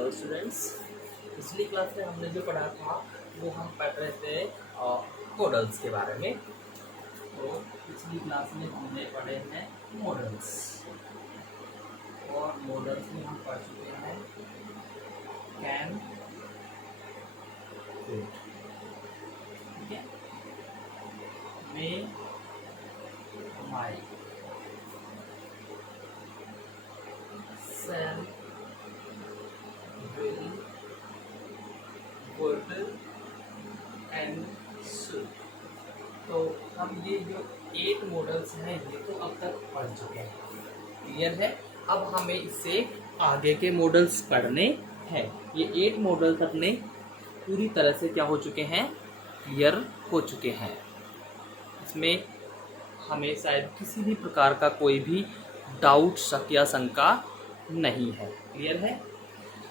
Hello students. पिछली class में हमने जो पढ़ा था वो हम पढ़ रहे थे मॉडल्स के बारे में। तो पिछली क्लास में हमने पढ़े हैं मॉडल्स, और मॉडल्स में हम पढ़ चुके हैं कैन, कुड, ठीक है, मे, माई, cell, will, would and should। तो हम ये जो 8 मॉडल्स हैं ये तो अब तक पढ़ चुके हैं, क्लियर है। अब हमें इससे आगे के मॉडल्स पढ़ने हैं। ये 8 मॉडल्स अपने पूरी तरह से क्या हो चुके हैं, क्लियर हो चुके हैं। इसमें हमें शायद किसी भी प्रकार का कोई भी डाउट, शक या शंका नहीं है, क्लियर है।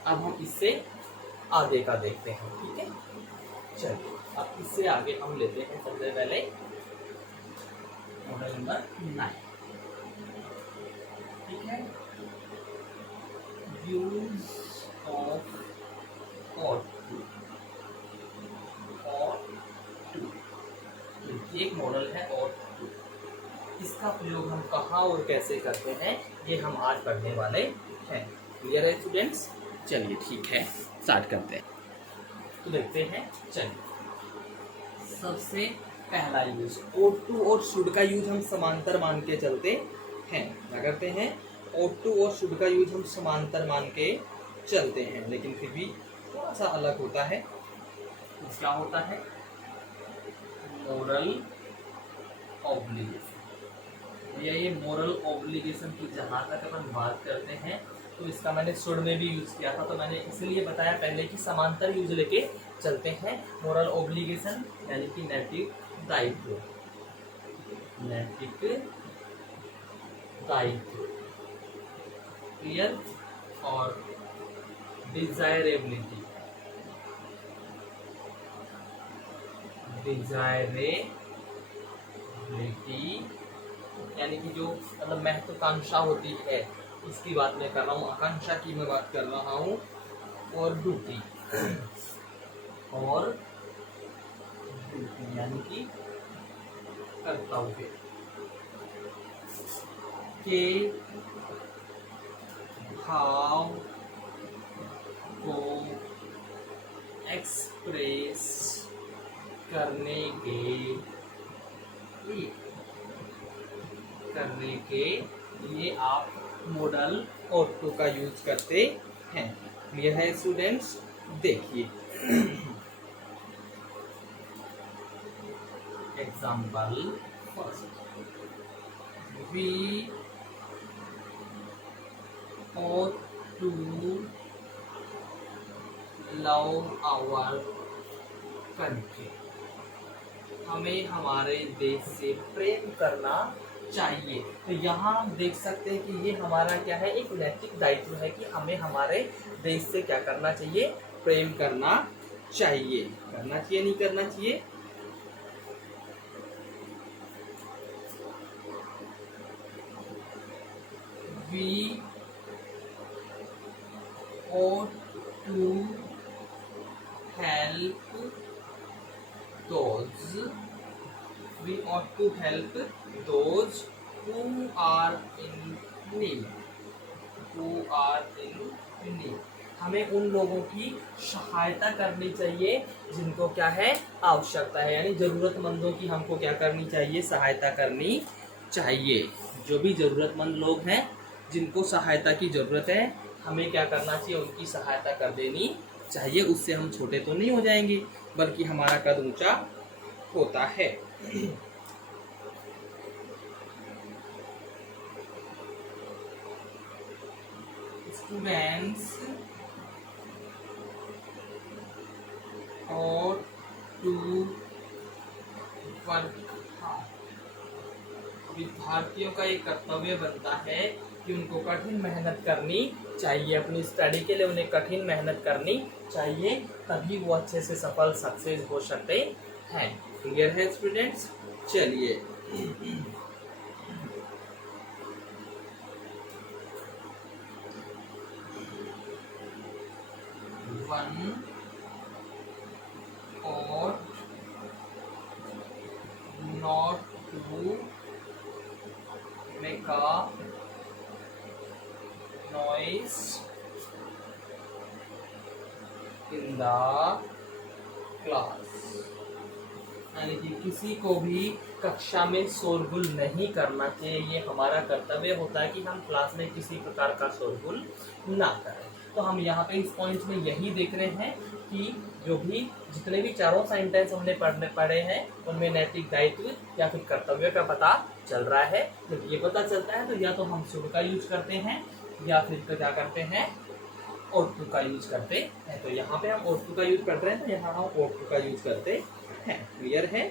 अब हम इससे आगे का देखते हैं, ठीक है। चलिए अब इससे आगे हम लेते हैं सबसे पहले मॉडल नंबर 9, ठीक है। यूज ऑफ ought to, एक मॉडल है ought to। इसका प्रयोग हम कहाँ और कैसे करते हैं ये हम आज पढ़ने वाले हैं, क्लियर है स्टूडेंट्स। चलिए ठीक है, स्टार्ट करते हैं। तो देखते हैं, चलिए सबसे पहला यूज ought to और should का यूज हम समांतर मान के चलते हैं। क्या करते हैं, ought to और should का यूज हम समांतर मान के चलते हैं, लेकिन फिर भी थोड़ा सा अलग होता है। क्या होता है, मोरल ऑब्लिगेशन। ये मोरल ऑब्लिगेशन की जहाँ तक अपन बात करते हैं तो इसका मैंने शुड में भी यूज किया था, तो मैंने इसलिए बताया पहले कि समांतर यूज लेके चलते हैं। मोरल ऑब्लिगेशन यानी कि नैतिक दायित्व, नैतिक दायित्व, क्लियर। और डिजायरेबिलिटी, यानी कि जो मतलब महत्वाकांक्षा होती है इसकी बात मैं कर रहा हूँ, आकांक्षा की मैं बात कर रहा हूँ। और ड्यूटी, और ड्यूटी यानी कि कर्तव्य के भाव को एक्सप्रेस करने के लिए आप मॉडल ought to का यूज करते हैं, क्लियर है स्टूडेंट्स। देखिए example first, we ought to love our country। हमें हमारे देश से प्रेम करना चाहिए। तो यहाँ हम देख सकते हैं कि ये हमारा क्या है, एक नैतिक दायित्व है कि हमें हमारे देश से क्या करना चाहिए, प्रेम करना चाहिए। करना चाहिए, नहीं करना चाहिए। We ought to help those who are in need, हमें उन लोगों की सहायता करनी चाहिए जिनको क्या है, आवश्यकता है। यानी जरूरतमंदों की हमको क्या करनी चाहिए, सहायता करनी चाहिए। जो भी जरूरतमंद लोग हैं जिनको सहायता की जरूरत है हमें क्या करना चाहिए, उनकी सहायता कर देनी चाहिए। उससे हम छोटे तो नहीं हो जाएंगे बल्कि हमारा कद ऊंचा होता है। Students ought to work hard। विद्यार्थियों का एक कर्तव्य बनता है कि उनको कठिन मेहनत करनी चाहिए। अपनी स्टडी के लिए उन्हें कठिन मेहनत करनी चाहिए, तभी वो अच्छे से सफल सक्सेस हो सकते हैं, क्लियर है स्टूडेंट्स। चलिए 1 ought not to make a noise in the class। यानी कि किसी को भी कक्षा में शोरगुल नहीं करना चाहिए। ये हमारा कर्तव्य होता है कि हम क्लास में किसी प्रकार का शोरगुल ना करें। तो हम यहाँ पे इस पॉइंट में यही देख रहे हैं कि जो भी जितने भी चारों सेंटेंस हमने पढ़े हैं उनमें नैतिक दायित्व या फिर कर्तव्य का पता चल रहा है। जब ये पता चलता है तो या तो हम शुड का यूज करते हैं या फिर तो क्या करते हैं, ought to का यूज करते हैं। तो यहाँ पे हम ought to का यूज कर रहे हैं तो यहाँ हम ought to का यूज करते हैं। क्लियर है?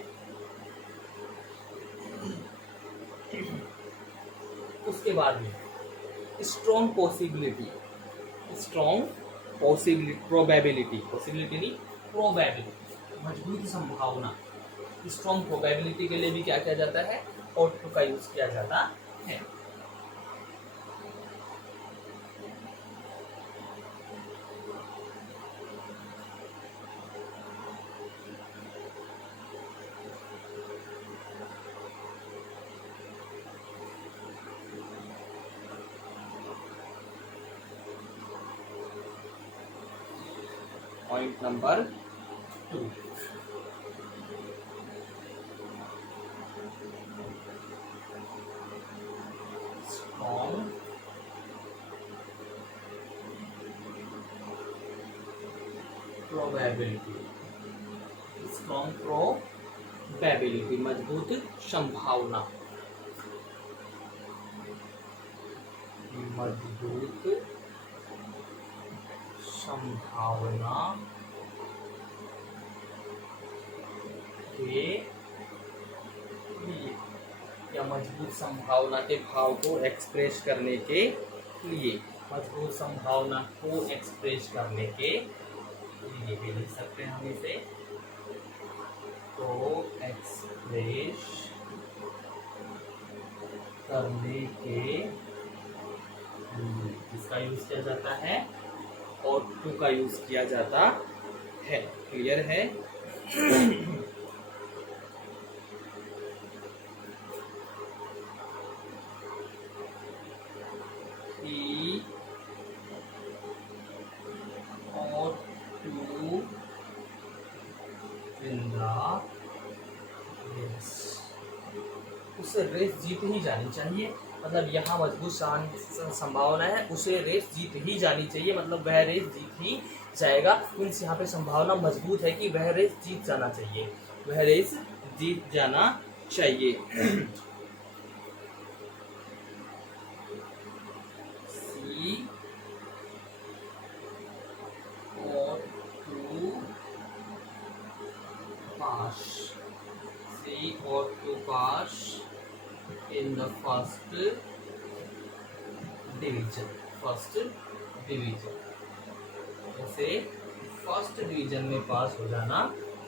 उसके बाद में स्ट्रॉन्ग पॉसिबिलिटी प्रोबेबिलिटी नहीं प्रोबेबिलिटी, मजबूत संभावना। स्ट्रॉन्ग प्रोबेबिलिटी के लिए भी क्या किया जाता है, ought to का यूज किया जाता है। पॉइंट नंबर 2, स्ट्रॉन्ग प्रोबेबिलिटी, मजबूत संभावना, के लिए या मजबूत संभावना के भाव को एक्सप्रेस करने के लिए, मजबूत संभावना को एक्सप्रेस करने के लिए भी लिख सकते हैं हम इसे। तो एक्सप्रेस करने के लिए इसका यूज किया जाता है, ought to का यूज किया जाता है। क्लियर है? He ought to win the race। उसे रेस जीत ही जानी चाहिए। मतलब यहाँ मजबूत संभावना है, उसे रेस जीत ही जानी चाहिए, मतलब वह रेस जीत ही जाएगा। मीन्स यहाँ पे संभावना मजबूत है कि वह रेस जीत जाना चाहिए, वह रेस जीत जाना चाहिए। He ought to pass in the first division। उसे फर्स्ट डिवीजन में पास हो जाना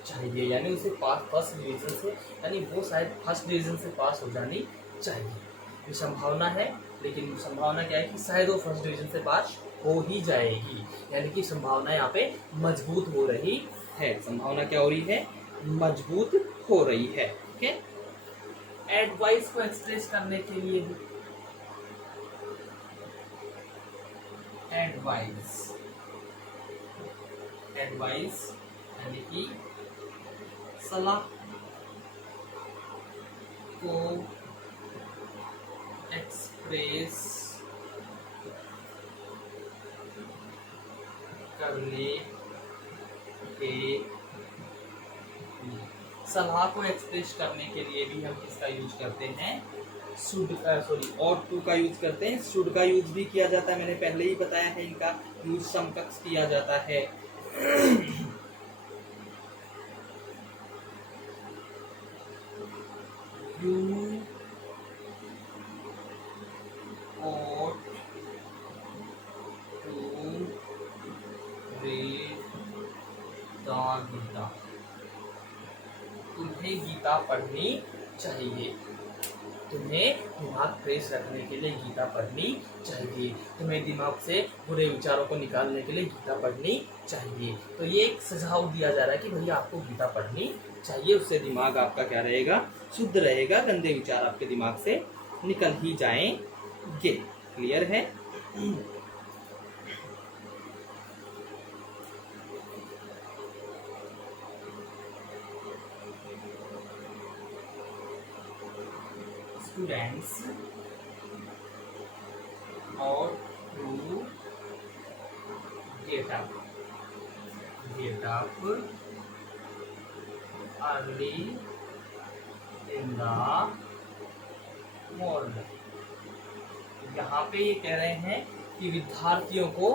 चाहिए, यानी उसे फर्स्ट डिवीजन से, यानी वो शायद फर्स्ट डिवीजन से पास हो जानी चाहिए। ये संभावना है, लेकिन संभावना क्या है कि शायद वो फर्स्ट डिवीजन से पास हो ही जाएगी, यानी कि संभावना यहाँ पे मजबूत हो रही है। संभावना क्या हो रही है? मजबूत हो रही है। ठीक है? एडवाइस को एक्सप्रेस करने के लिए भी एडवाइस यानी कि सलाह को एक्सप्रेस करने के, सलाह को एक्सप्रेस करने के लिए भी हम इसका यूज करते हैं, ought to का यूज करते हैं। शुड का यूज भी किया जाता है, मैंने पहले ही बताया है, इनका यूज समकक्ष किया जाता है। You ought to read the Gita। तुम्हें गीता पढ़नी चाहिए। तुम्हें दिमाग फ्रेश रखने के लिए गीता पढ़नी चाहिए, तुम्हें दिमाग से बुरे विचारों को निकालने के लिए गीता पढ़नी चाहिए। तो ये एक सुझाव दिया जा रहा है कि भैया आपको गीता पढ़नी चाहिए, उससे दिमाग आपका क्या रहेगा, शुद्ध रहेगा, गंदे विचार आपके दिमाग से निकल ही जाएंगे। क्लियर है? स्टूडेंट्स और to get up early in the morning। यहाँ पे ये कह रहे हैं कि विद्यार्थियों को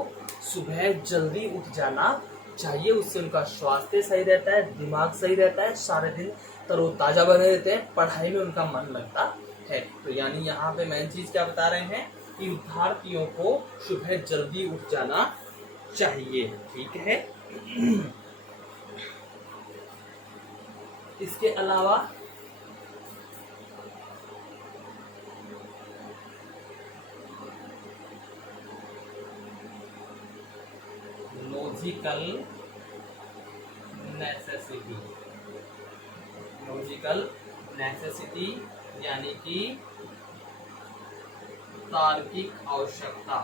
सुबह जल्दी उठ जाना चाहिए, उससे उनका स्वास्थ्य सही रहता है, दिमाग सही रहता है, सारे दिन तरोताजा बने रहते हैं, पढ़ाई में उनका मन लगता है। तो यानी यहाँ पे मेन चीज क्या बता रहे हैं कि विद्यार्थियों को सुबह जल्दी उठ जाना चाहिए। ठीक है। इसके अलावा लॉजिकल नेसेसिटी यानी कि तार्किक आवश्यकता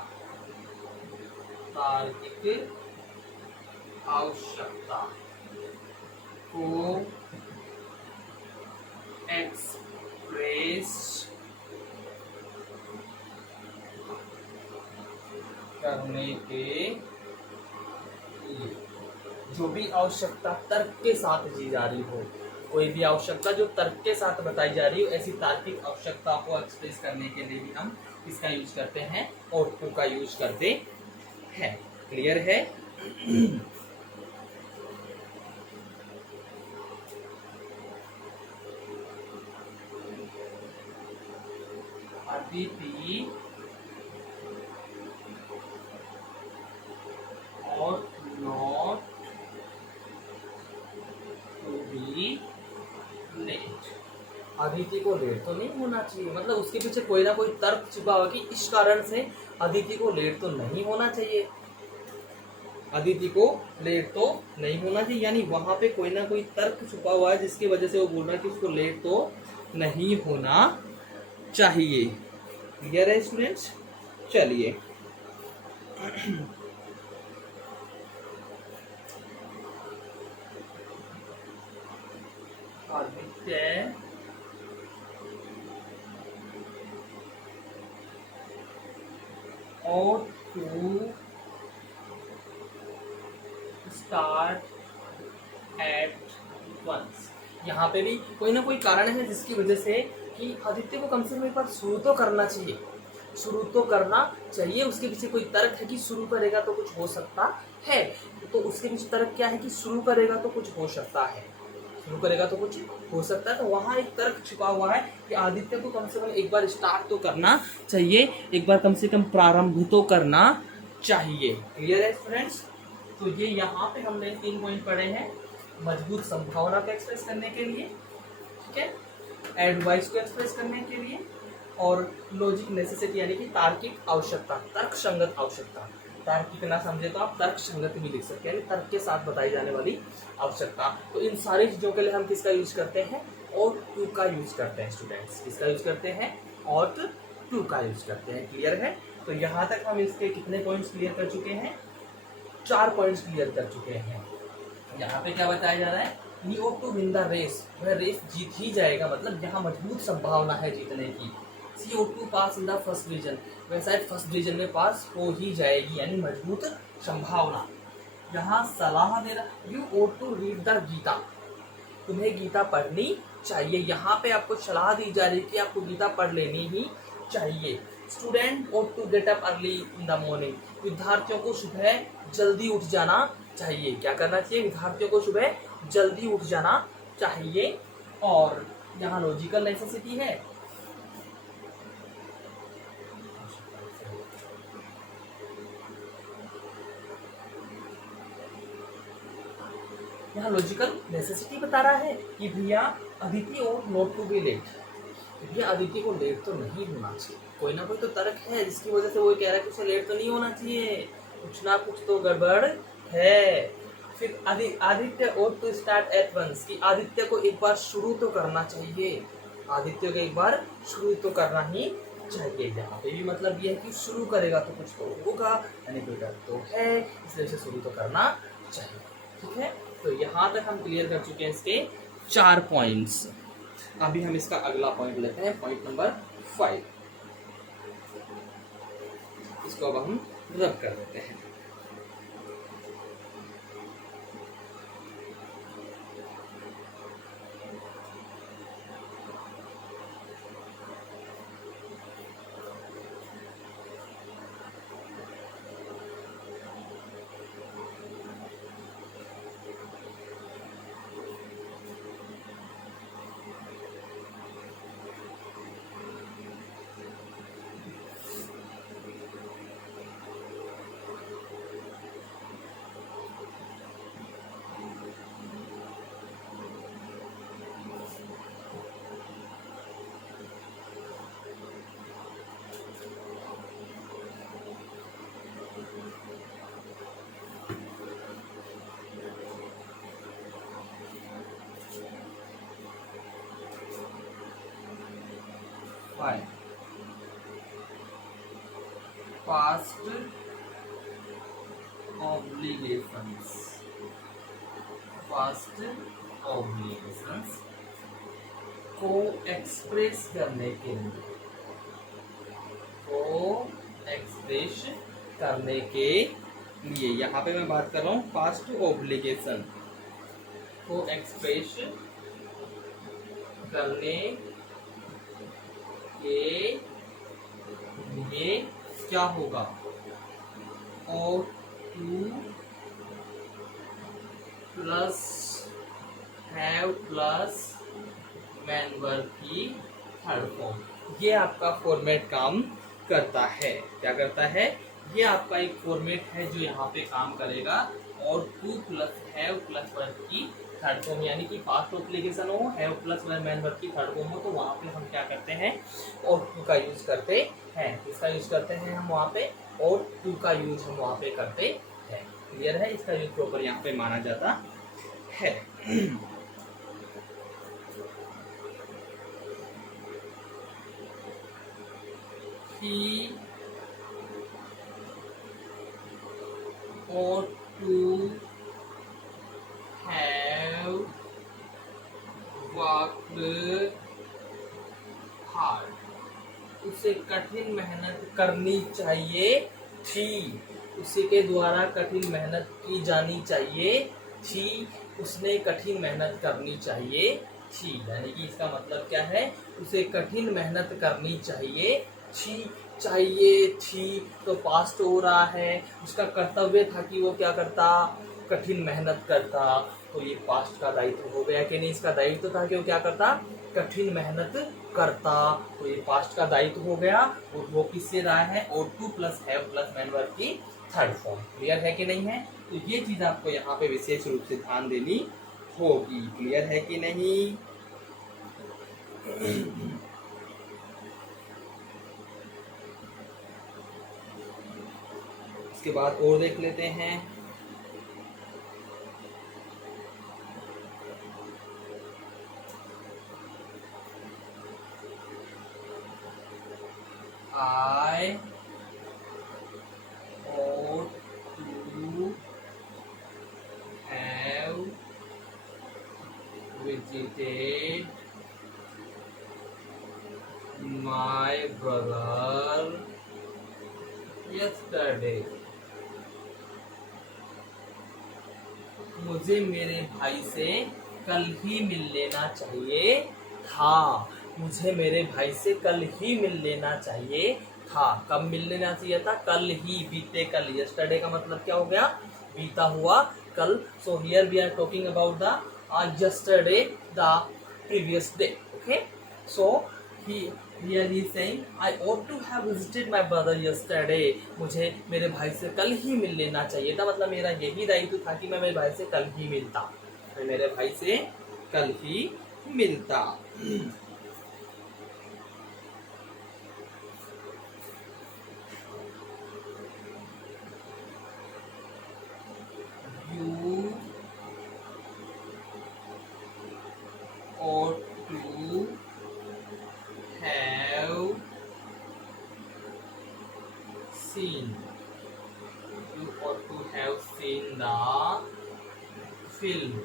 को एक्सप्रेस करने के लिए, जो भी आवश्यकता तर्क के साथ दी जा रही हो, कोई भी आवश्यकता जो तर्क के साथ बताई जा रही हो, ऐसी तार्किक आवश्यकता को एक्सप्रेस करने के लिए भी हम इसका यूज करते हैं और टू का यूज करते हैं। क्लियर है? Aditi ought not to be late. Aditi को लेट तो नहीं होना चाहिए, मतलब उसके पीछे कोई ना कोई तर्क छुपा हुआ कि इस कारण से अदिति को लेट तो नहीं होना चाहिए, अदिति को लेट तो नहीं होना चाहिए, यानी वहां पे कोई ना कोई तर्क छुपा हुआ है जिसकी वजह से वो बोल रहा है कि उसको लेट तो नहीं होना चाहिए। क्लियर है स्टूडेंट्स? चलिए आदित्य और टू स्टार्ट एट वंस। यहाँ पे भी कोई ना कोई कारण है जिसकी वजह से कि आदित्य को कम से कम एक बार शुरू तो करना चाहिए, शुरू तो करना चाहिए। उसके पीछे कोई तर्क है कि शुरू करेगा तो कुछ हो सकता है, तो उसके पीछे तर्क क्या है कि शुरू करेगा तो कुछ हो सकता है, शुरू करेगा तो कुछ हो सकता है। तो वहाँ एक तर्क छुपा हुआ है कि आदित्य को कम से कम एक बार स्टार्ट तो करना चाहिए, एक बार कम से कम प्रारंभ तो करना चाहिए। क्लियर है स्टूडेंट्स? तो ये यहाँ पे हमने 3 पॉइंट पढ़े हैं, मजबूत संभावना को एक्सप्रेस करने के लिए, ठीक है, एडवाइस को एक्सप्रेस करने के लिए, और लॉजिक नेसेसिटी यानी कि तार्किक आवश्यकता, तर्क संगत आवश्यकता। तार्किक ना समझे तो आप तर्क संगत भी लिख सकते हैं, यानी तर्क के साथ बताई जाने वाली आवश्यकता। तो इन सारी चीजों के लिए हम किसका यूज करते हैं? और टू का यूज करते हैं स्टूडेंट्स। किसका यूज करते हैं? और टू का यूज करते हैं। क्लियर है? तो यहाँ तक हम इसके कितने पॉइंट्स क्लियर कर चुके हैं? 4 पॉइंट्स क्लियर कर चुके हैं। यहाँ पे क्या बताया जा रहा है? He ought to win the race, वह रेस जीत ही जाएगा, मतलब यहाँ मजबूत संभावना है जीतने की। She ought to pass in the first division, वह शायद फर्स्ट डिवीजन में पास हो ही जाएगी, यानी मजबूत संभावना। यहाँ सलाह दे रहा, You ought to read the Gita, तुम्हें गीता पढ़नी चाहिए। यहाँ पे आपको सलाह दी जा रही है कि आपको गीता पढ़ लेनी ही चाहिए। Student ought to get up early in the morning, विद्यार्थियों को सुबह जल्दी उठ जाना चाहिए। क्या करना चाहिए? विद्यार्थियों को सुबह जल्दी उठ जाना चाहिए। और यहाँ लॉजिकल नेसेसिटी है, यहाँ लॉजिकल नेसेसिटी बता रहा है कि भैया Aditi ought not to be late, ये आदित्य को लेट तो नहीं होना चाहिए, कोई ना कोई तो तर्क है जिसकी वजह से वो कह रहा है कि उसे लेट तो नहीं होना चाहिए, कुछ ना कुछ तो गड़बड़ है। फिर आदित्य और टू स्टार्ट एट वंस, कि आदित्य को एक बार शुरू तो करना चाहिए, आदित्य को एक बार शुरू तो करना ही चाहिए। यहाँ पे भी मतलब ये है कि शुरू करेगा तो कुछ तो होगा, यानी कोई डर तो है, इसलिए उसे शुरू तो करना चाहिए। ठीक है, तो यहाँ तक हम क्लियर कर चुके हैं इसके 4 पॉइंट्स। अभी हम इसका अगला पॉइंट लेते हैं, पॉइंट नंबर 5। इसको अब हम रब कर देते हैं। Past obligations, past obligations को एक्सप्रेस करने के लिए, को एक्सप्रेस करने के लिए, यहाँ पे मैं बात कर रहा हूँ पास्ट ऑब्लिगेशन को एक्सप्रेस करने के लिए क्या होगा, और two plus have plus main verb की थर्ड फॉर्म, ये आपका फॉर्मेट काम करता है। क्या करता है, ये आपका एक फॉर्मेट है जो यहाँ पे काम करेगा, और two plus have plus verb की थर्ड फॉर्म, यानी कि पास्ट ऑब्लिगेशन हो, हैव प्लस मैन वर्ब की थर्ड फॉर्म हो, तो वहाँ पे हम क्या करते हैं, और टू का यूज करते हैं। इसका यूज करते हैं हम वहाँ पे, और टू का यूज हम वहाँ पे करते हैं। क्लियर है, इसका यूज प्रॉपर यहाँ पे माना जाता है। He ought to have worked hard, उसे कठिन मेहनत करनी चाहिए थी, उसी के द्वारा कठिन मेहनत की जानी चाहिए थी, उसने कठिन मेहनत करनी चाहिए थी। यानी कि इसका मतलब क्या है, उसे कठिन मेहनत करनी चाहिए थी, चाहिए थी तो पास्ट हो रहा है, उसका कर्तव्य था कि वो क्या करता, कठिन मेहनत करता, तो ये पास्ट का दायित्व हो गया कि नहीं, इसका दायित्व था कि वो क्या करता, कठिन मेहनत करता, तो ये पास्ट का दायित्व हो गया, और वो किससे रहा है, और two plus have plus main verb की थर्ड फॉर्म। क्लियर है कि नहीं है, तो ये चीज आपको यहाँ पे विशेष रूप से ध्यान देनी होगी। क्लियर है कि नहीं। इसके बाद और देख लेते हैं, I ought to have visited my brother yesterday, मुझे मेरे भाई से कल ही मिल लेना चाहिए था, मुझे मेरे भाई से कल ही मिल लेना चाहिए था। कब मिल लेना चाहिए था, कल ही, बीते कल। यस्टरडे का मतलब क्या हो गया, बीता हुआ कल। So here we are talking about the yesterday, the previous day. Okay, so here he is saying I ought to have visited my brother yesterday, मुझे मेरे भाई से कल ही मिल लेना चाहिए था, मतलब मेरा यही दायित्व था कि मैं मेरे भाई से कल ही मिलता, मैं मेरे भाई से कल ही मिलता। Seen the film.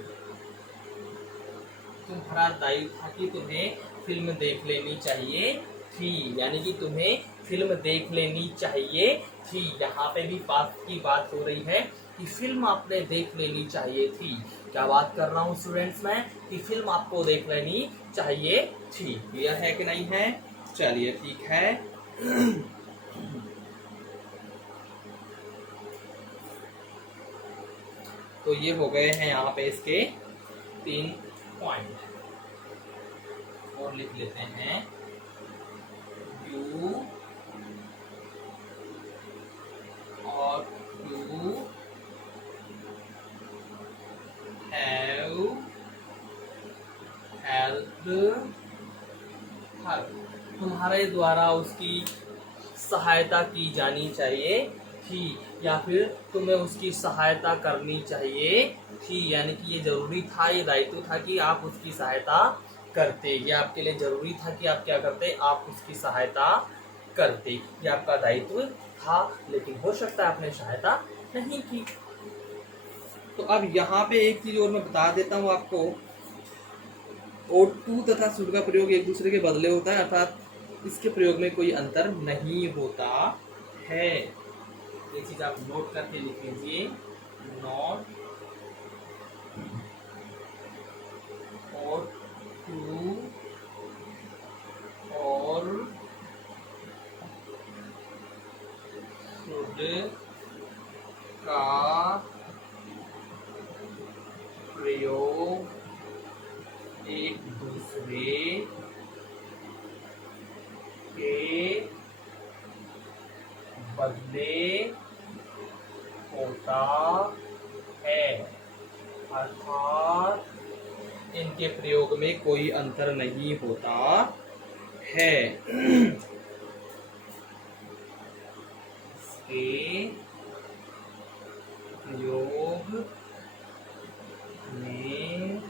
तुम्हारा दायित्व था कि तुम्हें फिल्म देख लेनी चाहिए थी, यानी कि तुम्हें फिल्म देख लेनी चाहिए थी। यहाँ पे भी पास्ट की बात हो रही है कि फिल्म आपने देख लेनी चाहिए थी। क्या बात कर रहा हूँ स्टूडेंट्स मैं, कि फिल्म आपको देख लेनी चाहिए थी। क्लियर है कि नहीं है? चलिए ठीक है। तो ये हो गए हैं यहाँ पे इसके 3 पॉइंट, और लिख लेते हैं। यू और टू हैव हेल्प्ड हर, तुम्हारे द्वारा उसकी सहायता की जानी चाहिए थी, या फिर तुम्हें उसकी सहायता करनी चाहिए थी। यानी कि ये जरूरी था, ये दायित्व था कि आप उसकी सहायता करते। ये आपके लिए जरूरी था कि आप क्या करते, आप उसकी सहायता करते। ये आपका दायित्व था, लेकिन हो सकता है आपने सहायता नहीं की। तो अब यहाँ पे एक चीज और मैं बता देता हूँ आपको। और टू तथा शुड का प्रयोग एक दूसरे के बदले होता है, अर्थात इसके प्रयोग में कोई अंतर नहीं होता है। ये चीज आप नोट करके लिख लीजिए। नॉट और टू और शुड का प्रयोग एक दूसरे के बदले होता है, अर्थात इनके प्रयोग में कोई अंतर नहीं होता है। इसके प्रयोग में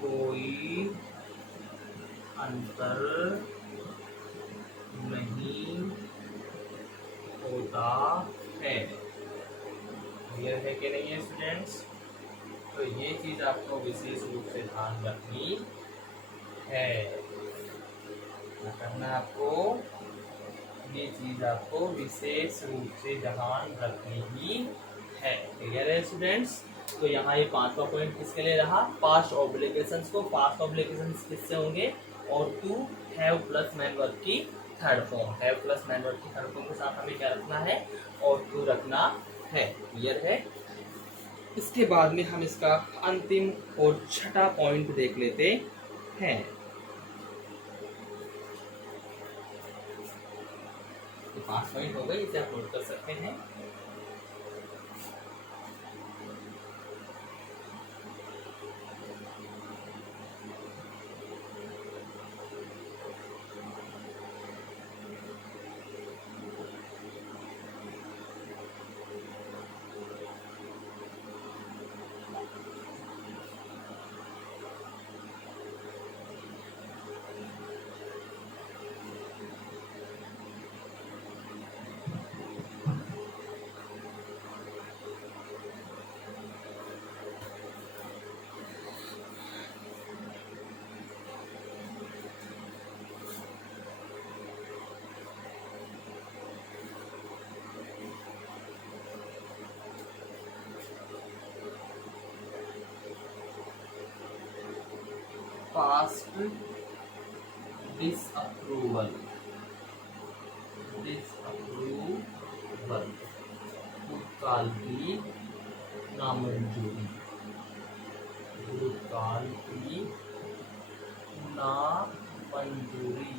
कोई अंतर नहीं होता है। क्लियर है कि नहीं है स्टूडेंट्स? तो ये चीज आपको विशेष रूप से ध्यान रखनी है। क्या करना है आपको? ये चीज आपको विशेष रूप से ध्यान रखनी ही है। क्लियर है स्टूडेंट्स? तो यहाँ ये 5वां पॉइंट किसके लिए रहा? पास्ट ऑब्लिगेशंस को। पास्ट ऑब्लिगेशंस किससे होंगे? और to have plus main verb की third form. Have plus main verb की थर्ड फॉर्म के साथ हमें क्या रखना है? और टू रखना है। क्लियर है? इसके बाद में हम इसका अंतिम और छठा पॉइंट देख लेते हैं। 5 पॉइंट हो गए, इसे आप नोट कर सकते हैं। पास्ट डिसअप्रूवल, भूतकाल की नामंजूरी, भूतकाल की नामंजूरी,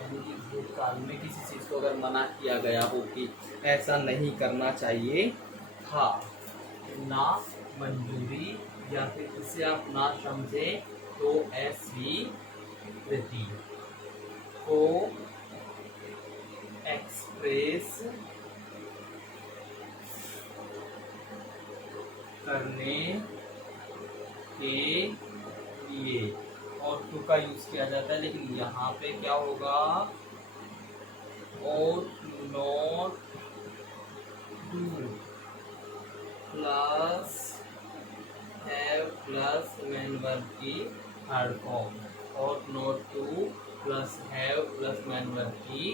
यानी कि भूतकाल में किसी चीज को अगर मना किया गया हो कि ऐसा नहीं करना चाहिए था, ना मंजूरी, या फिर इसे आप ना समझे तो अस्वीकृति को एक्सप्रेस करने के लिए और टू का यूज किया जाता है। लेकिन यहाँ पे क्या होगा? और not two plus main verb की थर्ड फॉर्म और not two plus have plus main verb की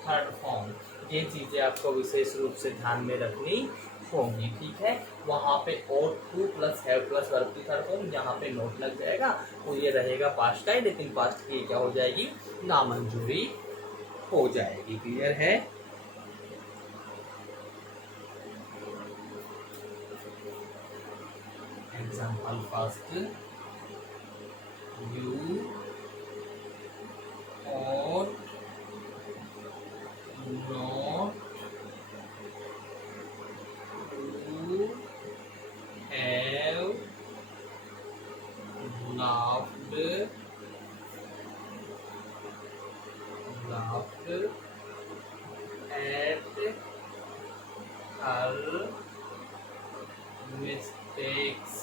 थर्ड फॉर्म। ये चीज़ें आपको विशेष रूप से ध्यान में रखनी होंगी, ठीक है। वहाँ पे ought two plus have plus verb की थर्ड फॉर्म, यहाँ पे नोट लग जाएगा तो ये रहेगा पास्ट का ही, लेकिन पास्ट की क्या हो जाएगी, नामंजूरी हो जाएगी। क्लियर है? Example first, you ought not to have laughed at her mistakes।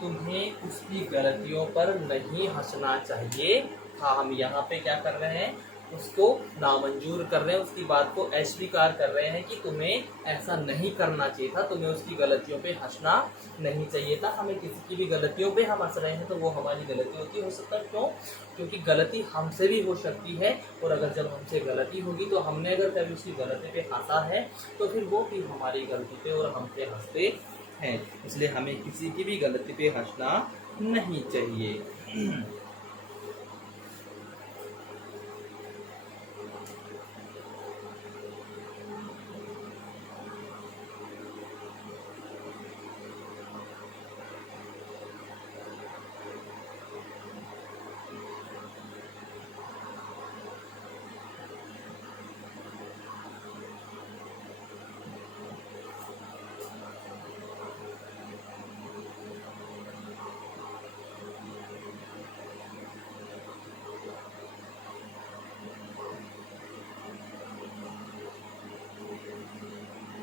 तुम्हें उसकी गलतियों पर नहीं हंसना चाहिए था। हम यहाँ पे क्या कर रहे हैं, उसको नामंजूर कर रहे हैं, उसकी बात को अस्वीकार कर रहे हैं कि तुम्हें ऐसा नहीं करना चाहिए था, तुम्हें उसकी गलतियों पे हंसना नहीं चाहिए था। हमें किसी की भी गलतियों पे हम हंस रहे हैं तो वो हमारी गलती होती हो सकता है। क्यों? क्योंकि गलती हमसे भी हो सकती है, और अगर जब हमसे गलती होगी तो हमने अगर कभी उसकी गलती पे हंसा है तो फिर वो भी हमारी गलती पे और हम पे हंसते हैं। इसलिए हमें किसी की भी गलती पे हंसना नहीं चाहिए।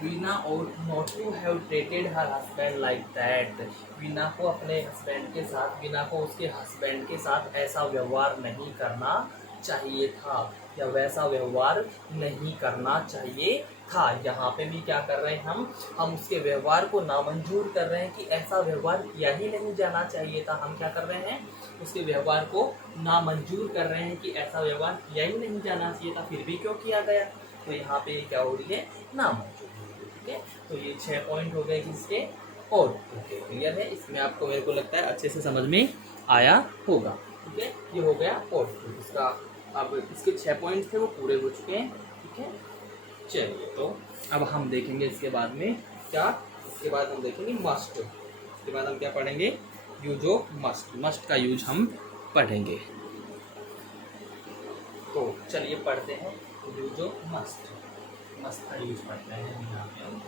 Veena ought not to have treated her husband like that। Veena को अपने हस्बैंड के साथ, वीना को उसके हस्बैंड के साथ ऐसा व्यवहार नहीं करना चाहिए था, या वैसा व्यवहार नहीं करना चाहिए था। यहाँ पे भी क्या कर रहे हैं हम उसके व्यवहार को नामंजूर कर रहे हैं कि ऐसा व्यवहार किया ही नहीं जाना चाहिए था। हम क्या कर रहे हैं, उसके व्यवहार को नामंजूर कर रहे हैं कि ऐसा व्यवहार किया ही नहीं जाना चाहिए था, फिर भी क्यों किया गया। तो यहाँ पे क्या हो रही है, नामंजूर। ठीक है, तो ये 6 पॉइंट हो गए किसके, और क्लियर है। इसमें आपको, मेरे को लगता है अच्छे से समझ में आया होगा। ठीक है, ये हो गया और इसका, अब इसके 6 पॉइंट थे वो पूरे हो चुके हैं। ठीक है, चलिए तो अब हम देखेंगे इसके बाद में क्या, इसके बाद हम देखेंगे मस्ट। इसके बाद हम क्या पढ़ेंगे, यूज ऑफ मस्ट। मस्ट का यूज हम पढ़ेंगे। तो चलिए पढ़ते हैं यूज ऑफ मस्ट। मस्ट का यूज पढ़ते हैं यहाँ पे हम,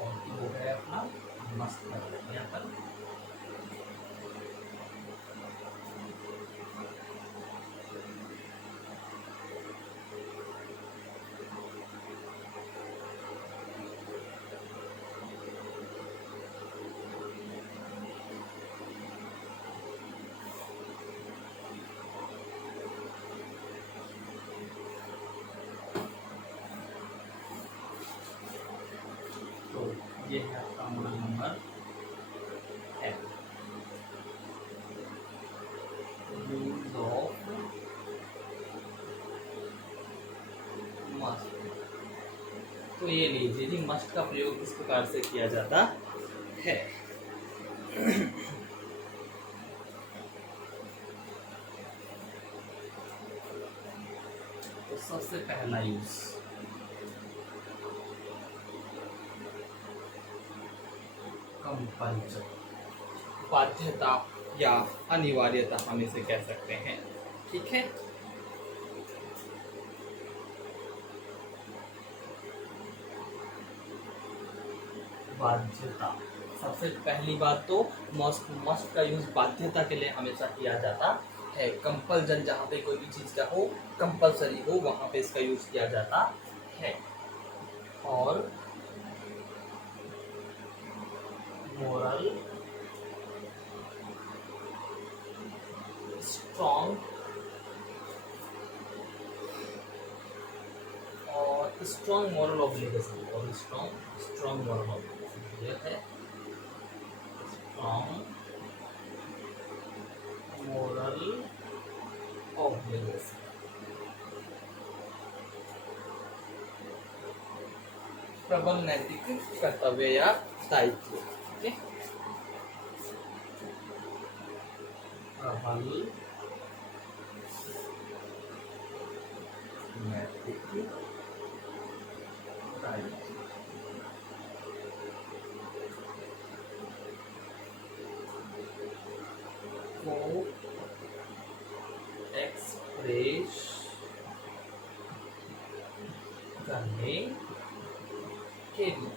और वो है अपना मस्ट का यहाँ पर। ये है आपका मॉडल नंबर है, यूज ऑफ मस्ट। तो ये लीजिए जी, मस्ट का प्रयोग किस प्रकार से किया जाता है। तो सबसे पहला यूज, कंपल्सन, बाध्यता या अनिवार्यता हम इसे कह सकते हैं। ठीक है, बाध्यता। सबसे पहली बात तो मस्ट का यूज बाध्यता के लिए हमेशा किया जाता है। कंपल्सन, जहाँ पे कोई भी चीज का हो, कंपल्सरी हो, वहां पे इसका यूज किया जाता है। और मोरल स्ट्रॉन्ग, और स्ट्रॉन्ग मॉरल ऑब्लिगेशन, और स्ट्रॉन्ग मॉरल ऑब्लिगेशन। ये है स्ट्रॉन्ग मोरल ऑब्लिगेशन, प्रबल नैतिक कर्तव्य या दायित्व। ओके, प्रबल नैतिक दायित्व। को एक्सप्रेस करने के लिए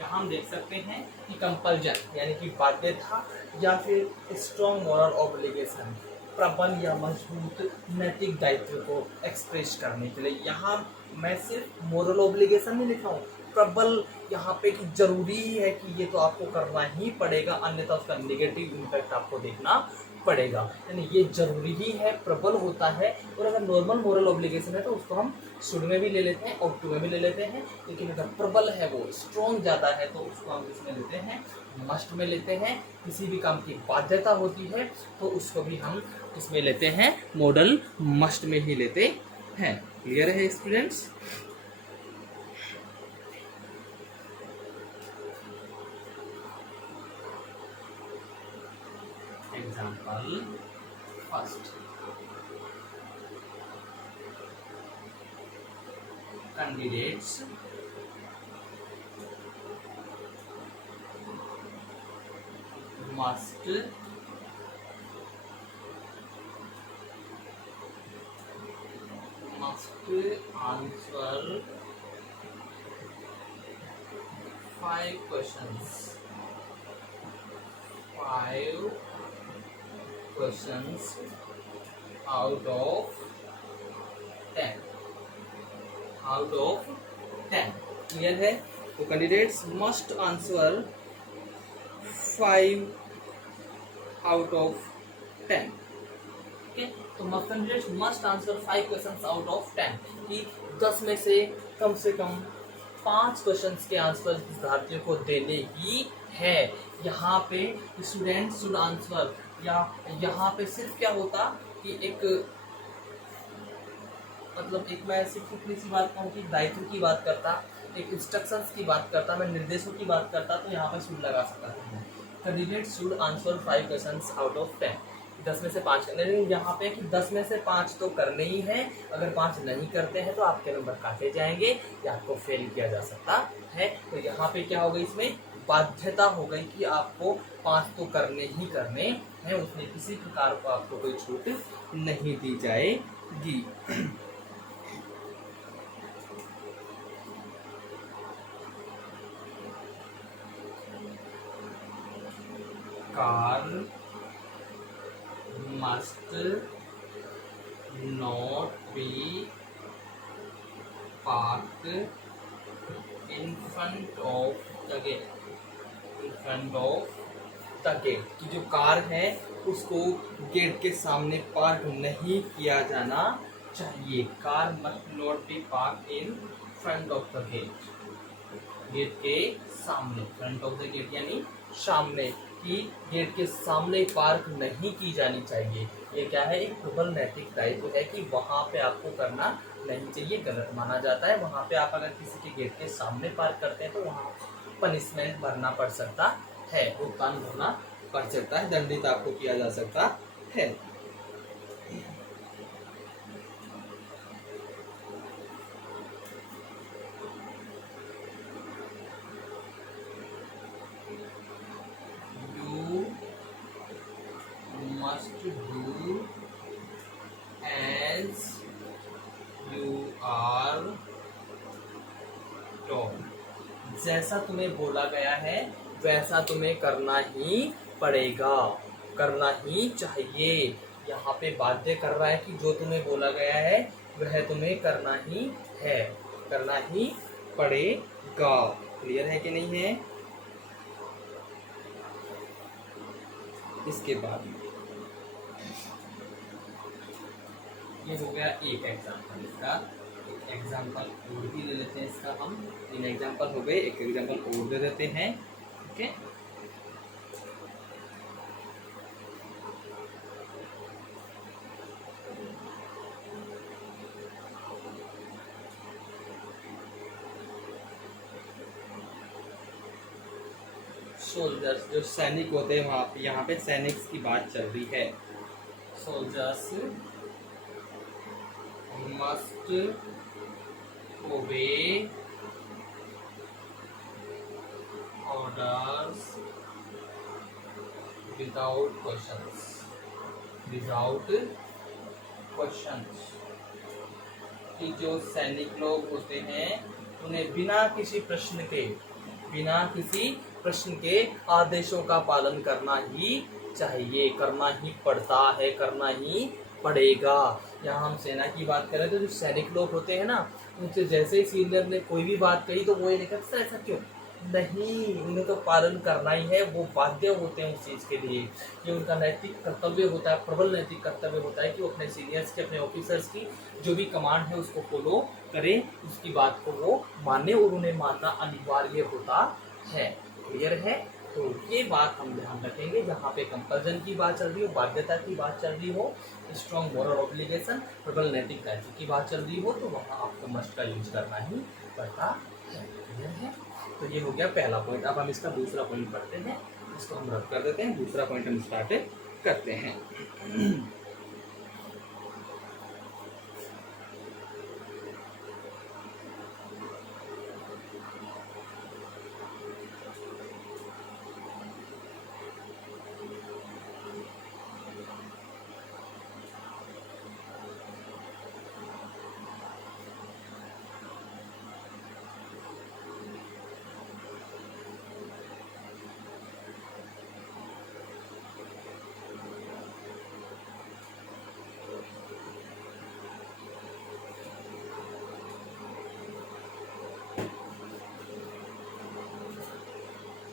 यहाँ हम देख सकते हैं कि कंपल्जन यानी कि बाध्यता या फिर स्ट्रॉन्ग मोरल ऑब्लिगेशन, प्रबल या मजबूत नैतिक दायित्व को एक्सप्रेस करने के लिए। यहाँ मैं सिर्फ मोरल ऑब्लिगेशन नहीं लिखा हूँ, प्रबल यहाँ पे कि जरूरी ही है कि ये तो आपको करना ही पड़ेगा, अन्यथा उसका नेगेटिव इम्पैक्ट आपको देखना पड़ेगा, यानी ये जरूरी ही है, प्रबल होता है। और अगर नॉर्मल मोरल ऑब्लिगेशन है तो उसको हम शुड में भी ले लेते हैं और टू में भी ले लेते हैं, लेकिन अगर प्रबल है, वो स्ट्रॉन्ग ज़्यादा है, तो उसको हम किसमें लेते हैं, मस्ट में लेते हैं। किसी भी काम की बाध्यता होती है तो उसको भी हम इसमें लेते हैं, मॉडल मस्ट में ही लेते हैं। क्लियर है students? Example first, candidates must answer 5 questions. 5 questions out of 10. Out of 10. Clear है? तो candidates must answer 5 out of 10. Okay, तो candidates must answer 5 questions out of 10 कि 10 में से कम 5 क्वेश्चंस के आंसर विद्यार्थियों को देने ही है। यहाँ पे स्टूडेंट शुड आंसर, या यहाँ पे सिर्फ क्या होता कि एक मतलब एक मैं सिर्फ इतनी सी बात कहूँ कि दायित्व की बात करता, एक इंस्ट्रक्शंस की बात करता, मैं निर्देशों की बात करता, तो यहाँ पे शुड लगा सकता था। Candidate should answer 5 questions out of 10, 10 में से 5 करने। लेकिन यहाँ पे कि 10 में से 5 तो करने ही हैं, अगर 5 नहीं करते हैं तो आपके नंबर काटे जाएंगे या आपको फेल किया जा सकता है। तो यहाँ पे क्या हो गई, इसमें बाध्यता हो गई कि आपको 5 तो करने ही करने हैं, उसमें किसी प्रकार को आपको कोई छूट नहीं दी जाएगी। Car must not be parked in front of the gate. In front of the gate, कि जो कार है उसको गेट के सामने पार्क नहीं किया जाना चाहिए। Car must not be parked in front of the gate. Gate के सामने, फ्रंट ऑफ द गेट यानी सामने, कि गेट के सामने पार्क नहीं की जानी चाहिए। ये क्या है, एक प्रबल नैतिक दायित्व है कि वहाँ पे आपको करना नहीं चाहिए, गलत माना जाता है। वहाँ पे आप अगर किसी के गेट के सामने पार्क करते हैं तो वहाँ पनिशमेंट भरना पड़ सकता है, भुगतान भरना पड़ सकता है, दंडित आपको किया जा सकता है। must do as you are told. जैसा तुम्हें बोला गया है वैसा तुम्हें करना ही पड़ेगा, करना ही चाहिए। यहाँ पे बाध्य कर रहा है कि जो तुम्हें बोला गया है वह तुम्हें करना ही है, करना ही पड़ेगा। क्लियर है कि नहीं है? इसके बाद ये हो गया एक एग्जाम्पल, इसका एक एग्जाम्पल और भी ले लेते हैं इसका हम। 3 एग्जाम्पल हो गए, एक एग्जाम्पल और दे देते हैं। ओके, सोल्जर्स जो सैनिक होते हैं वहाँ पे, यहाँ पे सैनिक्स की बात चल रही है। सोल्जर्स मस्ट ओबे orders without questions, without questions. कि जो सैनिक लोग होते हैं उन्हें बिना किसी प्रश्न के आदेशों का पालन करना ही चाहिए, करना ही पड़ता है, करना ही पड़ेगा। यहाँ हम सेना की बात करें तो जो सैनिक लोग होते हैं ना, उनसे जैसे ही सीनियर ने कोई भी बात कही तो वो ये नहीं कहते ऐसा क्यों, नहीं, उन्हें तो पालन करना ही है, वो बाध्य होते हैं उस चीज़ के लिए। ये उनका नैतिक कर्तव्य होता है, प्रबल नैतिक कर्तव्य होता है कि वो अपने सीनियर्स की, अपने ऑफिसर्स की जो भी कमांड है उसको फॉलो करें, उसकी बात को वो माने और उन्हें मानना अनिवार्य होता है। क्लियर है? तो ये बात हम ध्यान रखेंगे। जहाँ पे कंपल्जन की बात चल रही हो, बाध्यता की बात चल रही हो, स्ट्रॉन्ग मोरल ऑब्लिगेशन, प्रबल नैतिक दायित्व की बात चल रही हो, तो वहाँ आपको मस्ट का यूज करना ही पड़ता है। क्लियर है? तो ये हो गया पहला पॉइंट। अब हम इसका दूसरा पॉइंट पढ़ते हैं, इसको हम रद्द कर देते हैं, दूसरा पॉइंट हम स्टार्ट करते हैं।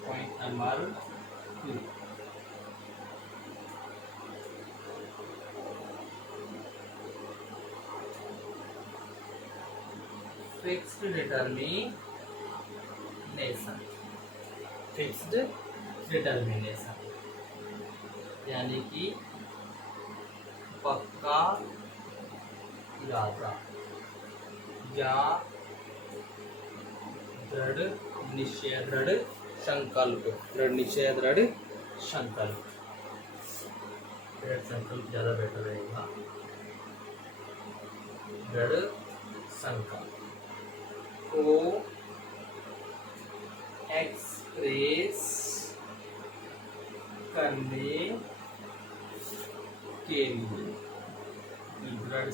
Point number 2, fixed determination, fixed determination यानी कि पक्का इरादा या दृढ़ निश्चय, दृढ़ संकल्प, दृढ़ निश्चय, दृढ़ संकल्प, दृढ़ संकल्प ज्यादा बेटर रहेगा। दृढ़ संकल्प को एक्सप्रेस करने के लिए दृढ़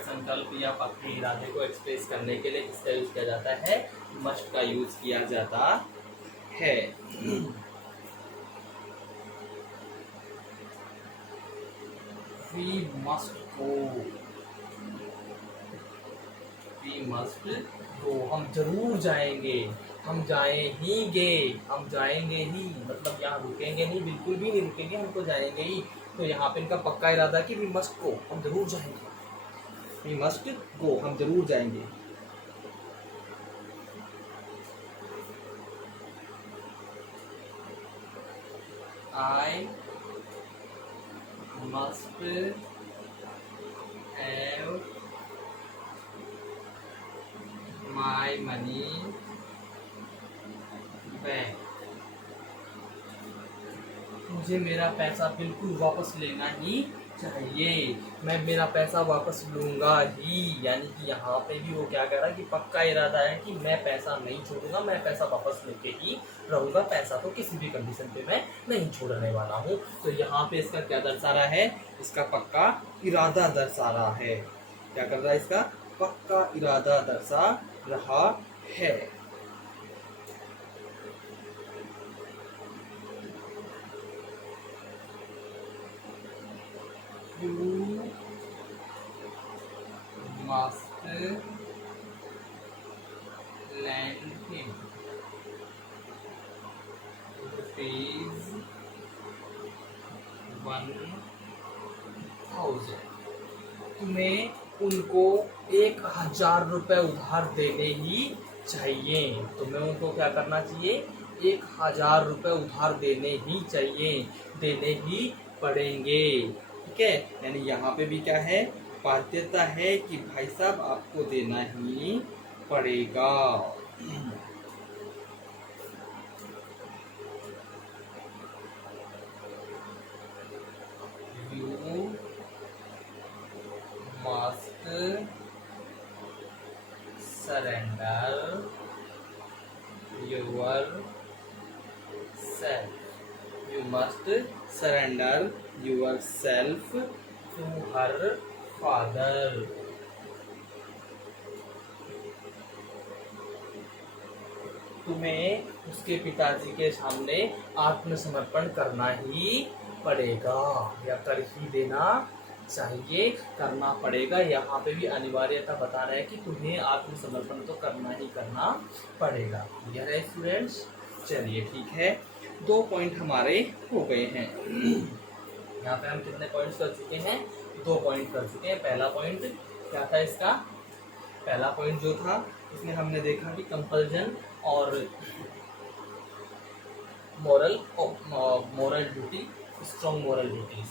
संकल्प या पक्के इरादे को एक्सप्रेस करने के लिए किसका यूज किया जाता है? मस्ट का यूज किया जाता है। We must go, हम जरूर जाएंगे, हम जाएंगे ही, मतलब यहाँ रुकेंगे नहीं, बिल्कुल भी नहीं रुकेंगे, हम तो जाएंगे ही। तो यहाँ पे इनका पक्का इरादा कि वी मस्ट गो, हम जरूर जाएंगे, वी मस्ट गो, हम जरूर जाएंगे। I must have my money back, मुझे मेरा पैसा बिल्कुल वापस लेना ही चाहिए, मैं मेरा पैसा वापस लूँगा ही। यानी कि यहाँ पे भी वो क्या कह रहा है कि पक्का इरादा है कि मैं पैसा नहीं छोड़ूंगा, मैं पैसा वापस लेके ही रहूँगा, पैसा तो किसी भी कंडीशन पे मैं नहीं छोड़ने वाला हूँ। तो यहाँ पे इसका क्या दर्शा रहा है? इसका पक्का इरादा दर्शा रहा है। क्या कर रहा है? इसका पक्का इरादा दर्शा रहा है। You must lend him ₹1,000, तुम्हें उनको 1,000 रुपये उधार देने ही चाहिए। तो मैं उनको क्या करना चाहिए, 1,000 रुपये उधार देने ही चाहिए, देने ही पड़ेंगे। ठीक है, यानी यहाँ पे भी क्या है, बाध्यता है कि भाई साहब आपको देना ही पड़ेगा। You must surrender yourself. You must surrender yourself to her father. तुम्हें उसके पिताजी के सामने आत्मसमर्पण करना ही पड़ेगा, या कर ही देना चाहिए, करना पड़ेगा। यहाँ पे भी अनिवार्यता बता रहा है कि तुम्हें आत्मसमर्पण तो करना ही करना पड़ेगा। क्लियर है स्टूडेंट्स? चलिए ठीक है, 2 पॉइंट हमारे हो गए हैं। यहाँ पे हम कितने पॉइंट्स कर चुके हैं? 2 पॉइंट कर चुके हैं। पहला पॉइंट क्या था इसका? पहला पॉइंट जो था इसमें हमने देखा कि कंपल्जन और moral duty, strong moral duties,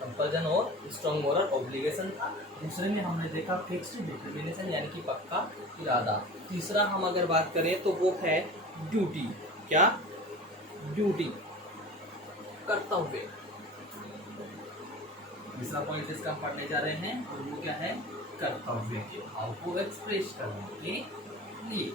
compulsion और स्ट्रॉन्ग मोरल ऑब्लिगेशन था। दूसरे में हमने देखा फिक्स्ड डिटर्मिनेशन यानी कि पक्का इरादा। तीसरा हम अगर बात करें तो वो है ड्यूटी। क्या? ड्यूटी, कर्तव्य। तीसरा पॉइंट इसका हम पढ़ने जा रहे हैं और वो क्या है? कर्तव्य के भाव को एक्सप्रेस करने के लिए।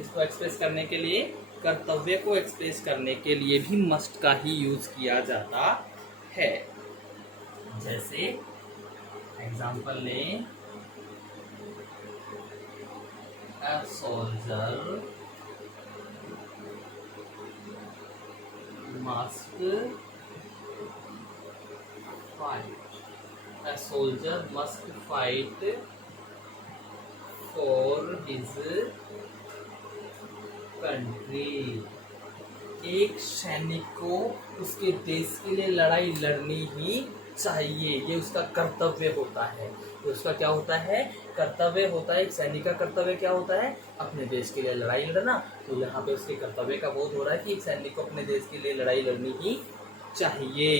इसको एक्सप्रेस करने के लिए, कर्तव्य को एक्सप्रेस करने के लिए भी मस्ट का ही यूज किया जाता है। जैसे एग्जांपल लें, a soldier must fight. A soldier must fight for his country. एक सैनिक को उसके देश के लिए लड़ाई लड़नी ही चाहिए, ये उसका कर्तव्य होता है। तो उसका क्या होता है? कर्तव्य होता है। एक सैनिक का कर्तव्य क्या होता है? अपने देश के लिए लड़ाई लड़ना। तो यहाँ पे उसके कर्तव्य का बोध हो रहा है कि एक सैनिक को अपने देश के लिए लड़ाई लड़नी ही चाहिए।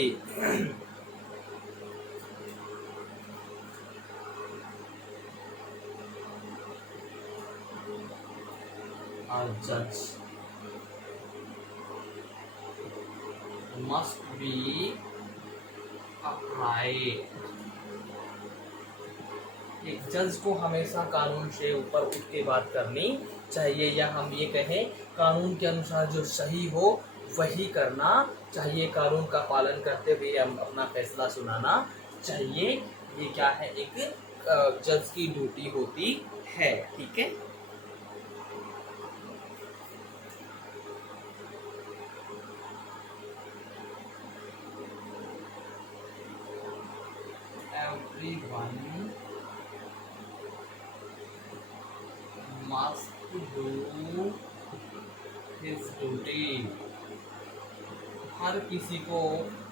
Judge must be upright. एक जज को हमेशा कानून से ऊपर उठ के बात करनी चाहिए, या हम ये कहें कानून के अनुसार जो सही हो वही करना चाहिए। कानून का पालन करते हुए हम अपना फैसला सुनाना चाहिए। ये क्या है? एक जज की ड्यूटी होती है। ठीक है, everyone must do his duty. हर किसी को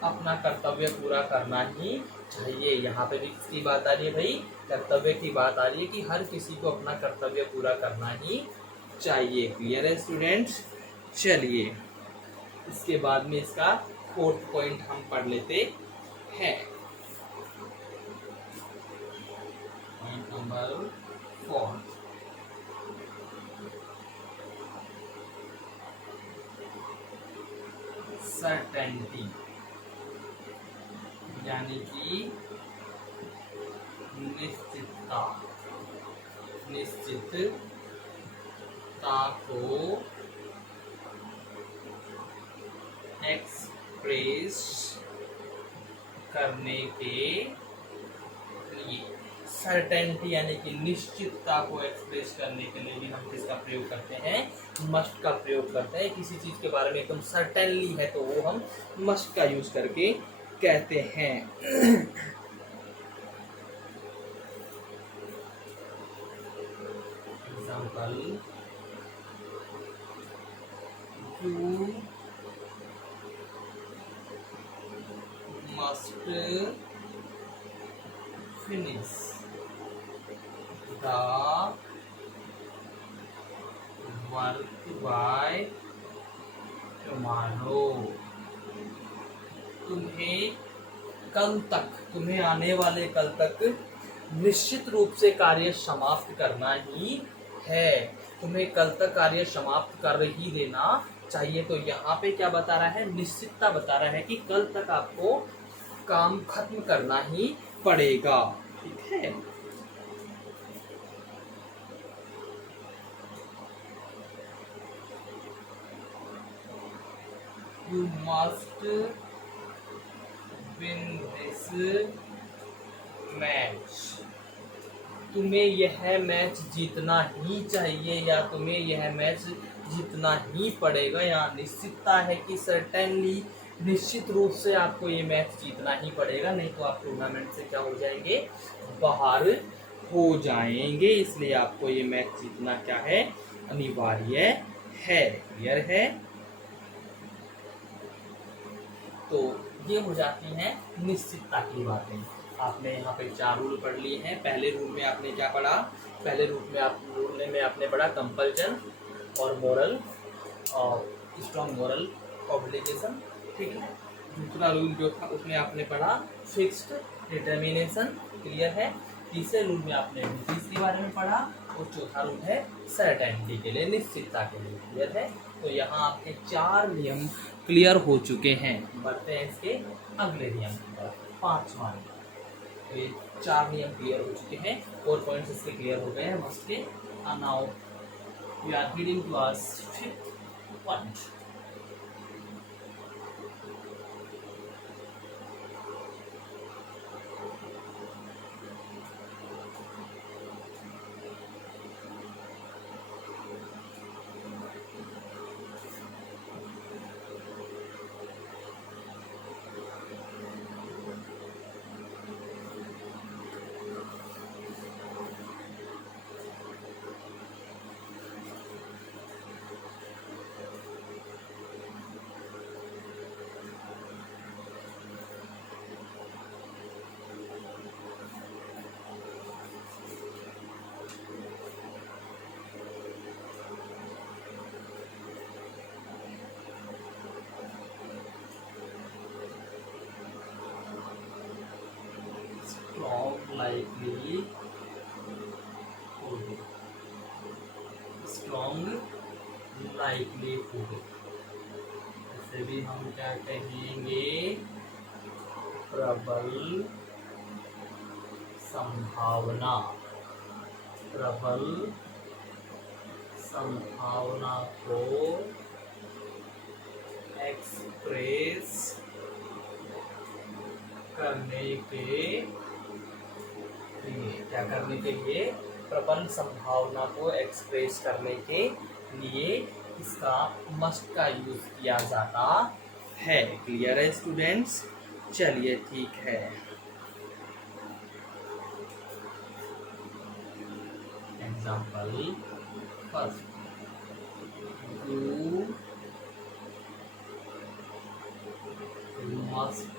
अपना कर्तव्य पूरा करना ही चाहिए। यहाँ पे भी किसकी बात आ रही है भाई? कर्तव्य की बात आ रही है कि हर किसी को अपना कर्तव्य पूरा करना ही चाहिए। क्लियर है स्टूडेंट्स? चलिए इसके बाद में इसका 4th पॉइंट हम पढ़ लेते हैं। पॉइंट नंबर 4, सर्टेनिटी, यानी कि निश्चितता, निश्चितता को एक्सप्रेस करने के लिए, सर्टेनिटी यानी कि निश्चितता को एक्सप्रेस करने के लिए भी हम किसका प्रयोग करते हैं, मस्ट का प्रयोग करते हैं। किसी चीज के बारे में एकदम सर्टेनली है तो वो हम मस्ट का यूज करके कहते हैं। Example, you must finish the work by tomorrow। तुम्हें आने वाले कल तक निश्चित रूप से कार्य समाप्त करना ही है। तुम्हें कल तक कार्य समाप्त कर ही देना चाहिए। तो यहाँ पे क्या बता रहा है, निश्चितता बता रहा है कि कल तक आपको काम खत्म करना ही पड़ेगा। ठीक है, you must win this match. तुम्हें यह मैच जीतना ही चाहिए या तुम्हें यह मैच जीतना ही पड़ेगा। यहाँ निश्चितता है कि सर्टेनली, निश्चित रूप से आपको ये मैच जीतना ही पड़ेगा, नहीं तो आप टूर्नामेंट से क्या हो जाएंगे, बाहर हो जाएंगे। इसलिए आपको ये मैच जीतना क्या है, अनिवार्य है। क्लियर है? तो ये हो जाती हैं निश्चितता की बातें। आपने यहाँ पे 4 रूल पढ़ लिए हैं। पहले रूल में आपने क्या पढ़ा, पहले रूल में आपने पढ़ा कंपल्जन और मोरल और स्ट्रॉन्ग मोरल ऑब्लिगेशन। ठीक है, दूसरा रूल जो था उसमें आपने पढ़ा फिक्स्ड डिटर्मिनेशन। क्लियर है? तीसरे रूल में आपने ड्यूटीज के बारे में पढ़ा और चौथा रूल है सर्टेनिटी के लिए, निश्चितता के लिए। क्लियर है? तो यहाँ आपके 4 नियम क्लियर हो चुके हैं। बढ़ते हैं इसके अगले नियम पर, 5वां। तो ये 4 नियम क्लियर हो चुके हैं, 4 पॉइंट्स इसके क्लियर हो गए हैं मस्ट के। Now we are heading to our 5th point. Strong likelihood, इसे भी हम क्या कहेंगे, प्रबल संभावना। प्रबल संभावना को एक्सप्रेस करने के लिए, क्या करने के लिए, प्रबल संभावना को एक्सप्रेस करने के लिए इसका मस्ट का यूज किया जाता है। क्लियर है स्टूडेंट्स? चलिए ठीक है। Example first, you must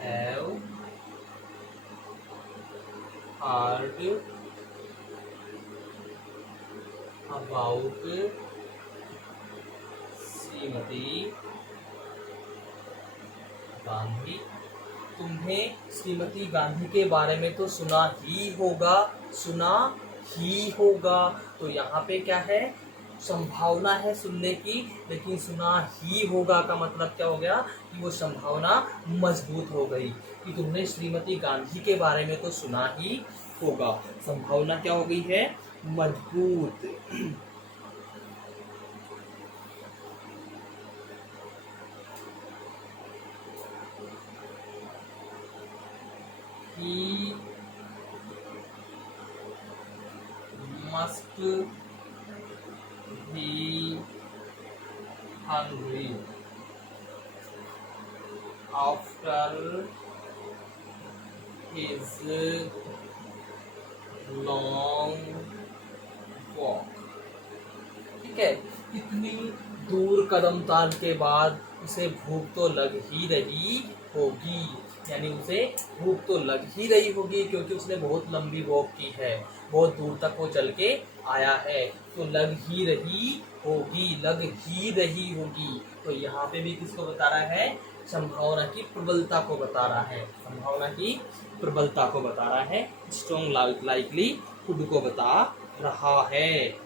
have heard about Shrimati Gandhi. तुम्हें श्रीमती गांधी के बारे में तो सुना ही होगा। तो यहाँ पे क्या है, संभावना है सुनने की, लेकिन सुना ही होगा का मतलब क्या हो गया कि वो संभावना मजबूत हो गई कि तुमने श्रीमती गांधी के बारे में तो सुना ही होगा। संभावना क्या हो गई है, मजबूत। He must be hungry after his long walk। ठीक है, इतनी दूर कदम ताल के बाद उसे भूख तो लग ही रही होगी, यानी उसे भूख तो लग ही रही होगी क्योंकि उसने बहुत लंबी वॉक की है, बहुत दूर तक वो चल के आया है, तो लग ही रही होगी, लग ही रही होगी। तो यहाँ पे भी किसको बता रहा है, संभावना की प्रबलता को बता रहा है, संभावना की प्रबलता को बता रहा है, स्ट्रॉन्ग लाइकली खुद को बता रहा है।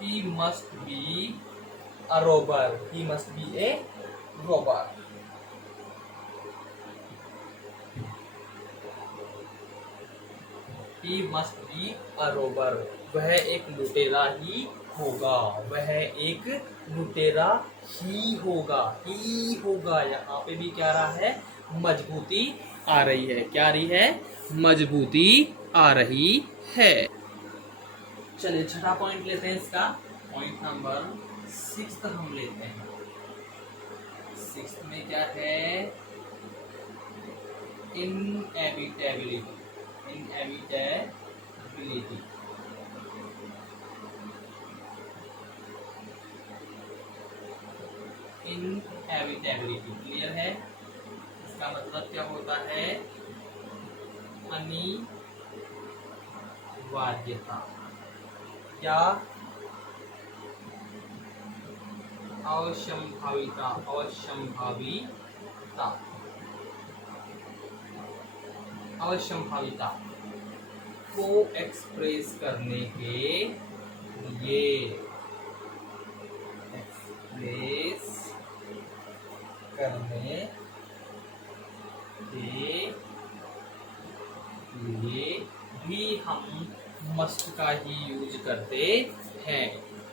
He must be a robber. He must be a robber. He must be a robber. वह एक लुटेरा ही होगा, वह एक लुटेरा ही होगा, ही होगा। यहाँ पे भी क्या रहा है, मजबूती आ रही है, क्या आ रही है, मजबूती आ रही है। चलिए छठा पॉइंट लेते हैं, इसका पॉइंट नंबर 6 हम लेते हैं। 6 में क्या है, इनएविटेबिलिटी, इनएविटेबिलिटी। इनएविटेबिलिटी क्लियर है, इसका मतलब क्या होता है, अनिवार्यता या असंभाविता, असंभाविता, असंभाविता को एक्सप्रेस करने के लिए, एक्सप्रेस करने के लिए भी हम मस्ट का ही यूज करते हैं।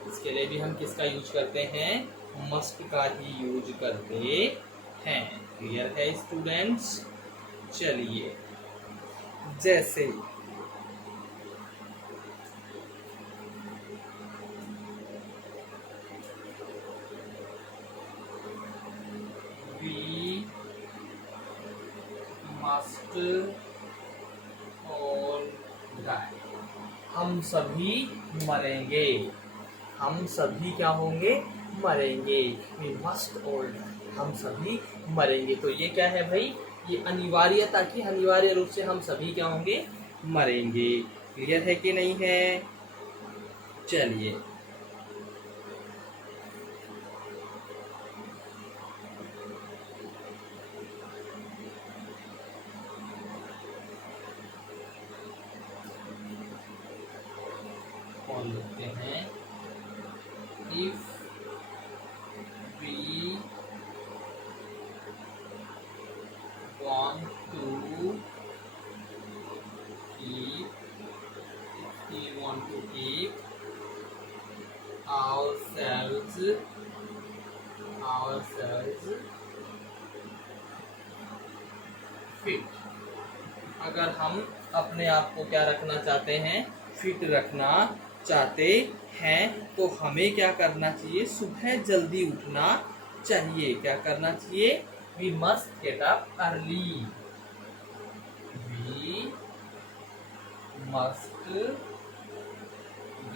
इसके लिए भी हम किसका यूज करते हैं, मस्ट का ही यूज करते हैं। क्लियर है स्टूडेंट्स। चलिए जैसे we must all die, हम सभी मरेंगे, हम सभी क्या होंगे, मरेंगे। We must all die, हम सभी मरेंगे। तो ये क्या है भाई, ये अनिवार्यता की, अनिवार्य रूप से हम सभी क्या होंगे, मरेंगे। क्लियर है कि नहीं है। चलिए कौन लिखते हैं, if we want to keep, we want to keep ourselves fit, अगर हम अपने आप को क्या रखना चाहते हैं, फिट रखना चाहते हैं, तो हमें क्या करना चाहिए, सुबह जल्दी उठना चाहिए। क्या करना चाहिए, we must get up early, we must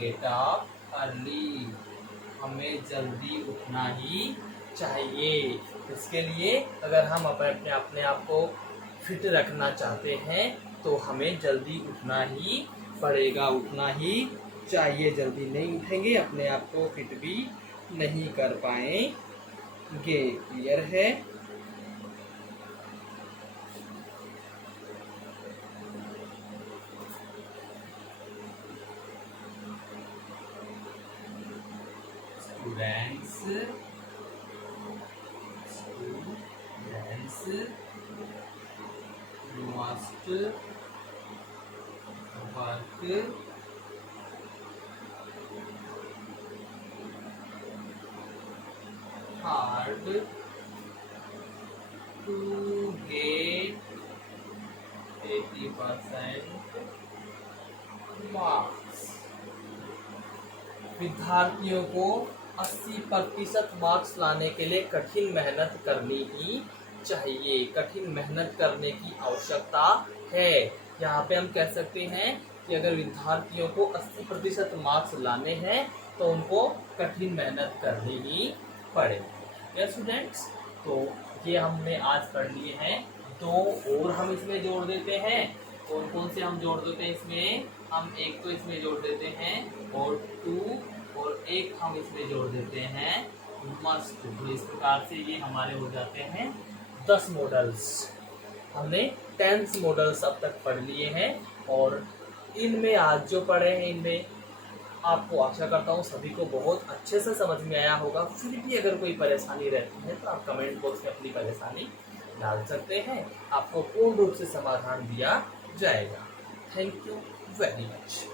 get up early, हमें जल्दी उठना ही चाहिए। इसके लिए अगर हम अपने आप को फिट रखना चाहते हैं तो हमें जल्दी उठना ही पड़ेगा, उठना ही चाहिए। जल्दी नहीं उठेंगे अपने आप को फिट भी नहीं कर पाएंगे। क्लियर है। Students, students must work hard to get 80% marks. विद्यार्थियों को 80% मार्क्स लाने के लिए कठिन मेहनत करनी ही चाहिए, कठिन मेहनत करने की आवश्यकता है। यहाँ पे हम कह सकते हैं कि अगर विद्यार्थियों को 80% मार्क्स लाने हैं तो उनको कठिन मेहनत करनी ही पड़ेगी। स्टूडेंट्स, तो ये हमने आज पढ़ लिए हैं। दो और हम इसमें जोड़ देते हैं। कौन कौन से हम जोड़ देते हैं इसमें? हम एक तो इसमें जोड़ देते हैं और टू, और एक हम इसमें जोड़ देते हैं मस्ट। तो इस प्रकार से ये हमारे हो जाते हैं 10 मॉडल्स। हमने 10 मॉडल्स अब तक पढ़ लिए हैं और इनमें आज जो पढ़े हैं इनमें आपको आशा करता हूँ सभी को बहुत अच्छे से समझ में आया होगा। फिर भी अगर कोई परेशानी रहती है तो आप कमेंट बॉक्स में अपनी परेशानी डाल सकते हैं, आपको पूर्ण रूप से समाधान दिया जाएगा। Thank you very much.